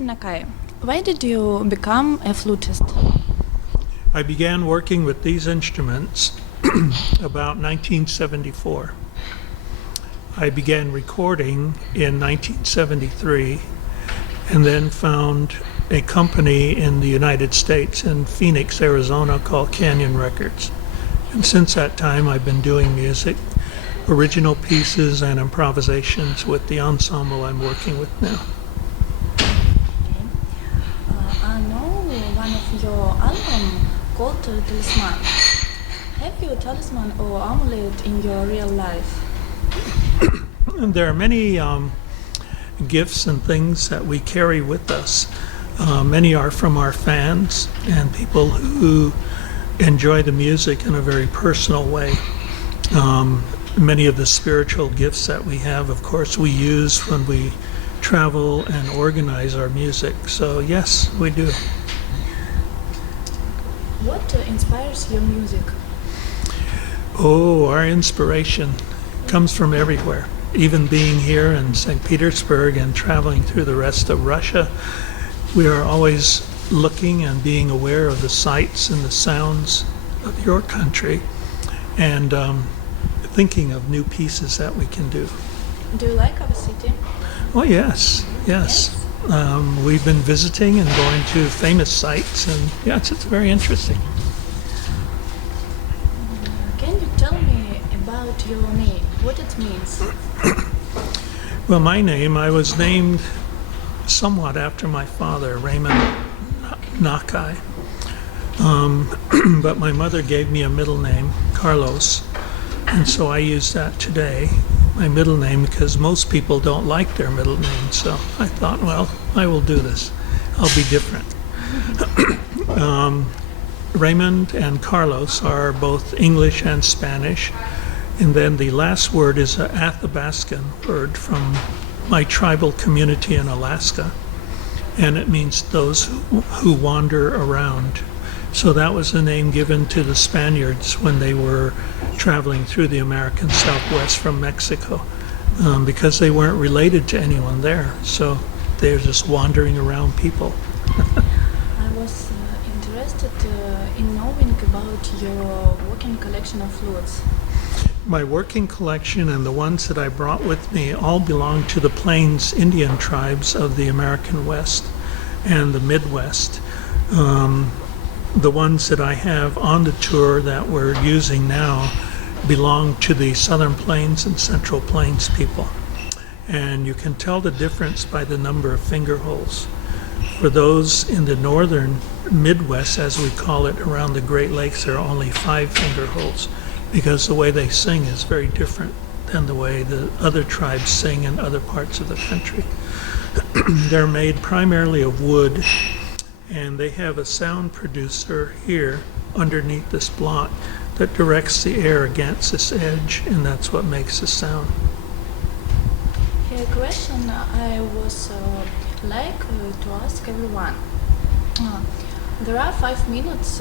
Mr. Nakai, why did you become a flutist? I began working with these instruments about 1974. I began recording in 1973 and then found a company in the United States in Phoenix, Arizona called Canyon Records. And since that time I've been doing music, original pieces and improvisations with the ensemble I'm working with now. I know one of your albums called Talisman. Have you a talisman or amulet in your real life? And there are many gifts and things that we carry with us. Many are from our fans and people who enjoy the music in a very personal way. Many of the spiritual gifts that we have, of course, we use when we travel and organize our music. So yes, we do. What inspires your music? Oh, our inspiration comes from everywhere. Even being here in St. Petersburg and traveling through the rest of Russia, we are always looking and being aware of the sights and the sounds of your country and thinking of new pieces that we can do. Do you like our city? Oh, yes. We've been visiting and going to famous sites, and yes, it's very interesting. Can you tell me about your name, what it means? Well, my name, I was named somewhat after my father, Raymond Nakai. But my mother gave me a middle name, Carlos, and so I use that today, my middle name, because most people don't like their middle name. So I thought, well, I will do this. I'll be different. Raymond and Carlos are both English and Spanish. And then the last word is an Athabascan word from my tribal community in Alaska. And it means those who wander around. So that was the name given to the Spaniards when they were traveling through the American Southwest from Mexico, because they weren't related to anyone there. So they're just wandering around people. I was interested in knowing about your working collection of flutes. My working collection and the ones that I brought with me all belong to the Plains Indian tribes of the American West and the Midwest. The ones that I have on the tour that we're using now belong to the Southern Plains and Central Plains people. And you can tell the difference by the number of finger holes. For those in the northern Midwest, as we call it, around the Great Lakes, there are only 5 finger holes, because the way they sing is very different than the way the other tribes sing in other parts of the country. They're made primarily of wood, and they have a sound producer here underneath this block that directs the air against this edge, and that's what makes the sound. A question I was like to ask everyone. There are 5 minutes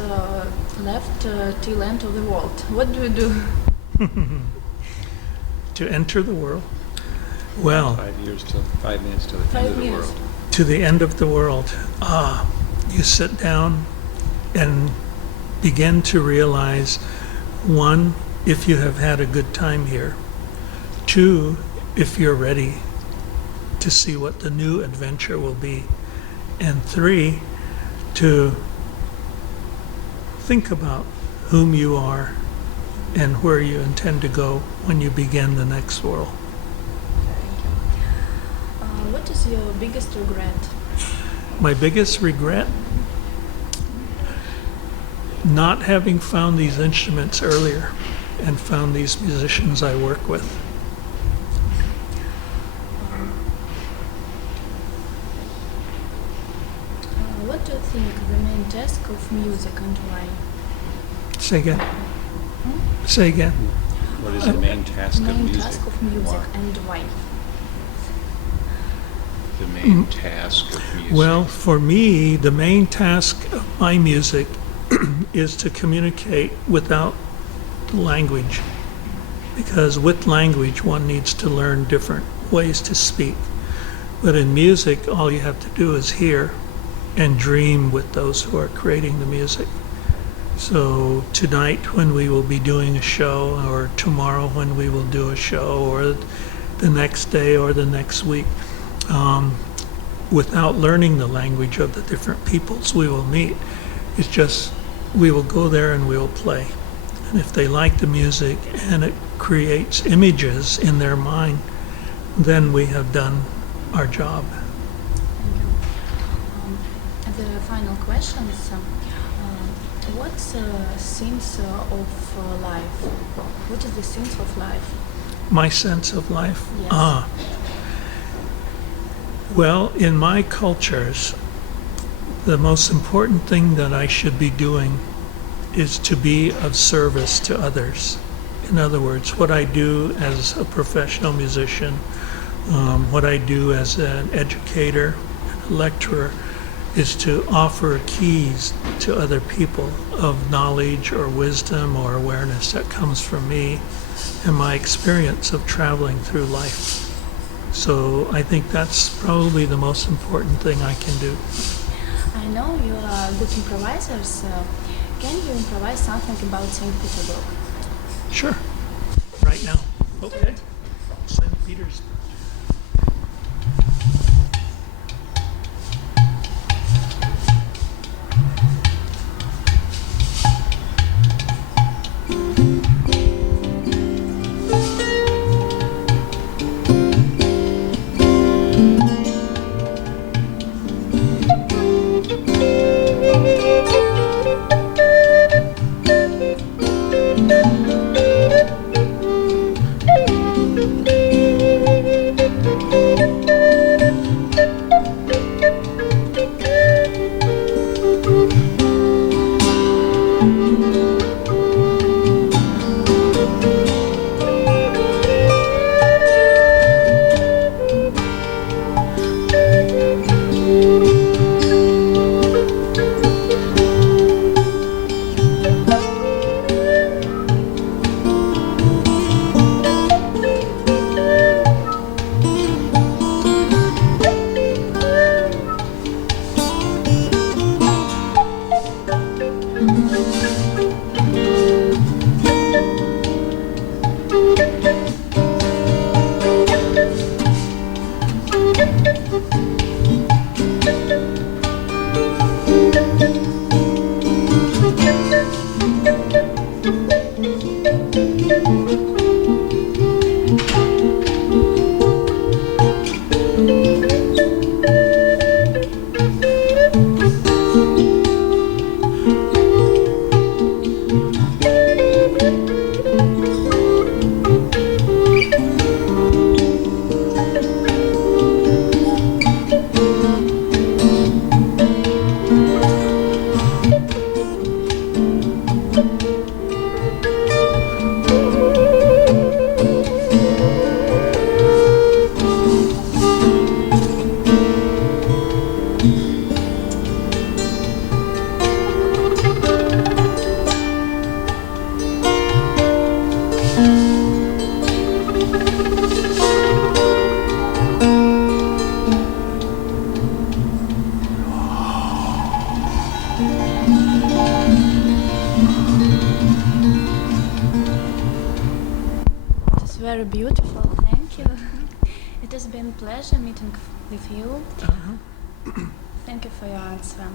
left till end of the world. What do you do? To enter the world? Well, 5 minutes till the end of the world. To the end of the world. You sit down and begin to realize, 1, if you have had a good time here. 2, if you're ready to see what the new adventure will be. And 3, to think about whom you are and where you intend to go when you begin the next world. What is your biggest regret? My biggest regret? Not having found these instruments earlier and found these musicians I work with. What do you think the main task of music and why? Say again. Say again. What is the main task of music? Main task of music Why? and why? The main task of music. Well, for me, the main task of my music is to communicate without language, because with language one needs to learn different ways to speak. But in music, all you have to do is hear and dream with those who are creating the music. So tonight when we will be doing a show, or tomorrow when we will do a show, or the next day or the next week, without learning the language of the different peoples we will meet, it's just we will go there and we will play. And if they like the music and it creates images in their mind, then we have done our job. Thank you. The final questions. What's the sense of life? What is the sense of life? My sense of life? Yes. Well, in my cultures, the most important thing that I should be doing is to be of service to others. In other words, what I do as a professional musician, what I do as an educator, a lecturer, is to offer keys to other people of knowledge or wisdom or awareness that comes from me and my experience of traveling through life. So I think that's probably the most important thing I can do. I know you are good improvisers. Can you improvise something about Saint Petersburg? Sure. Right now. Okay. St. Petersburg. Very beautiful, thank you. It has been a pleasure meeting with you. Thank you for your answer.